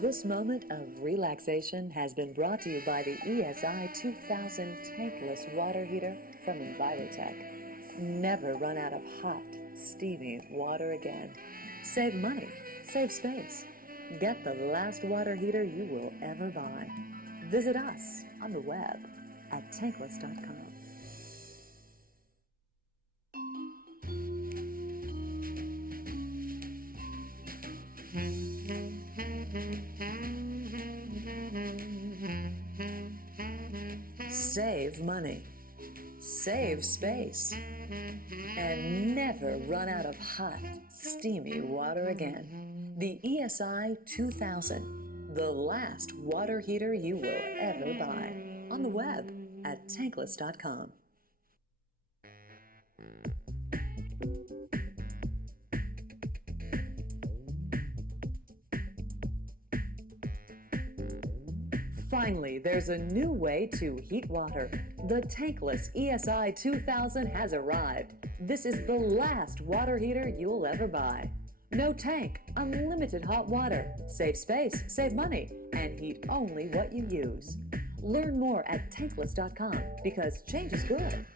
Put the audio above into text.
This moment of relaxation has been brought to you by the ESI 2000 Tankless Water Heater from Envirotech. Never run out of hot, steamy water again. Save money, save space. Get the last water heater you will ever buy. Visit us on the web at Tankless.com. Save money, save space, and never run out of hot, steamy water again. The ESI 2000, the last water heater you will ever buy. On the web at Tankless.com. Finally, there's a new way to heat water. The Tankless ESI 2000 has arrived. This is the last water heater you'll ever buy. No tank, unlimited hot water. Save space, save money, and heat only what you use. Learn more at Tankless.com because change is good.